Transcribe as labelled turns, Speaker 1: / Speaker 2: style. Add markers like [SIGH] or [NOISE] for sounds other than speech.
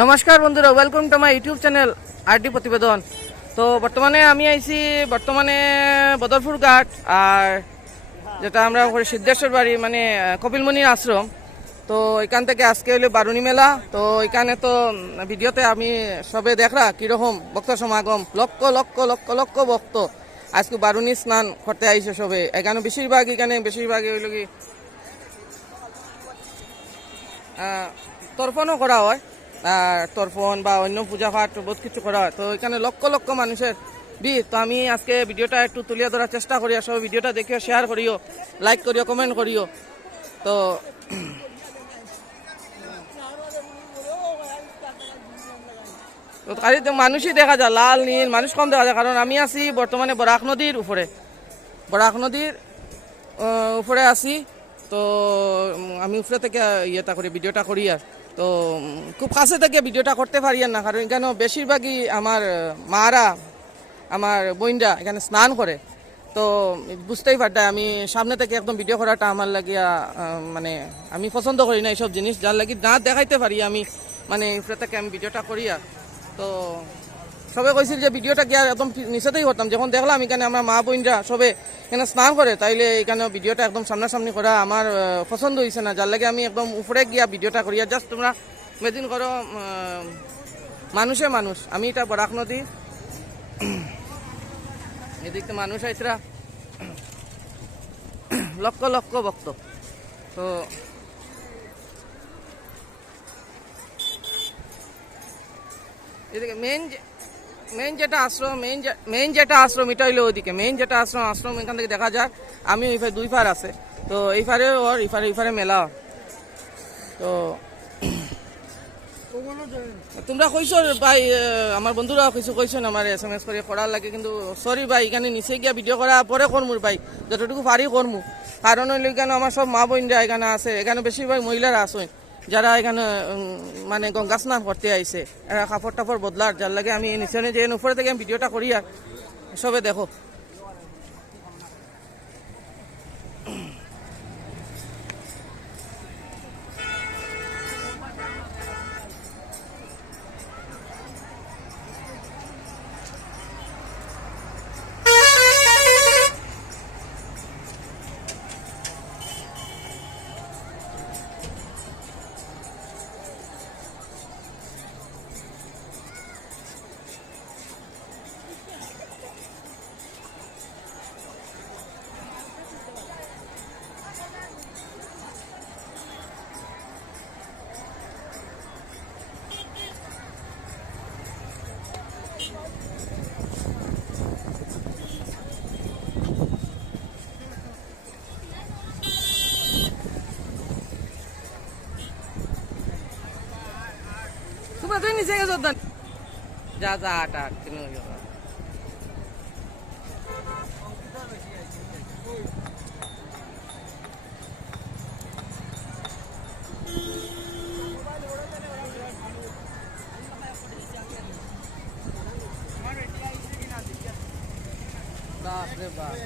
Speaker 1: নমস্কার বন্ধুরা welcome to my YouTube channel RD প্রতিবেদন তো বর্তমানে আমি আইছি বর্তমানে বদরপুর ঘাট, আর যেটা আমরা সিদ্ধেশ্বর বাড়ি মানে কপিলমণির আশ্রম। তো এখান থেকে আজকে হলো বারুণী মেলা। তো এখানে তো ভিডিওতে আমি সবে দেখরা কীরকম ভক্ত সমাগম। লক্ষ লক্ষ লক্ষ লক্ষ ভক্ত। আজকে বারুণী স্নান করতে আইছে সবে। এখানে বেশিরভাগ এখানে বেশিরভাগ হইল কি তর্পণও করা হয়। তর্পণ বা অন্য পূজা পাঠ, বহুত কিছু করা হয়। তো এখানে লক্ষ লক্ষ মানুষের ভিড়। তো আমি আজকে ভিডিওটা একটু তুলিয়ে ধরার চেষ্টা করি। সব ভিডিওটা দেখিও শেয়ার করিও লাইক করিও কমেন্ট করিও। তো তো মানুষই দেখা যায়, লাল, নীল, মানুষ কম দেখা যায়। কারণ আমি আছি বর্তমানে বরাক নদীর উপরে। বরাক নদীর উপরে আছি। তো আমি উপরে থেকে ইয়েটা করি, ভিডিওটা করি আর। তো খুব কাছে থেকে ভিডিওটা করতে পারি না, কারণ এখানে বেশিরভাগই আমার মারা, আমার বোনরা এখানে স্নান করে। তো, বুঝতেই পারটা আমি সামনে থেকে একদম ভিডিও করাটা আমার লাগিয়া মানে আমি পছন্দ করি না এইসব জিনিস। যার লাগি না দেখাইতে পারি, আমি মানে উপরে থেকে আমি ভিডিওটা করি আর। তো সবে কইছিল যে ভিডিওটা গিয়া একদম নিচেতেই করতাম যখন দেখলাম এখানে আমার মা বোনরা সবে এখানে স্নান করে, তাইলে এখানে ভিডিওটা একদম সামনাসামনি করা আমার পছন্দ হয়েছে না। যার লাগে আমি একদম উপরে গিয়া ভিডিওটা করিয়া জাস্ট তোমরা মেদিন করো মানুষে মানুষ। আমি এটা বরাক নদী। [CLEARS THROAT] এদিকে মানুষ আইসরা [CLEARS THROAT] লক্ষ লক্ষ ভক্ত। তো এদিকে মেন মেন যেটা আশ্রম মেন মেন যেটা আশ্রম এটা হইল ওইদিকে। মেন যেটা আশ্রম আশ্রম এখান থেকে দেখা যায়। আমি ওই দুই ফার আছে। তো এই ফারে ওর, এই ফারে মেলা। তো তোমরা কইছো ভাই আমার বন্ধুরা কইছো কইছো আমার এস এম এস করে করার লাগে, কিন্তু সরি ভাই, এখানে নিচে গিয়া ভিডিও করা পরে করমু ভাই। যতটুকু পারি করমু। কারণ হইল এখানে আমার সব মা বোনরা এখানে আছে। এখানে বেশিরভাগ মহিলারা আছে যারা এখানে মানে গঙ্গা স্নান করতে আইছে কাপড় টাপড় বদলার যার লাগে আমি নিচে যে উপরে থেকে আমি ভিডিওটা করি আর সবে দেখো। তোমরা তুই নিচে গেছো তো? যা যা আট আট তুমি ওই যাও। বাপ রে বাপ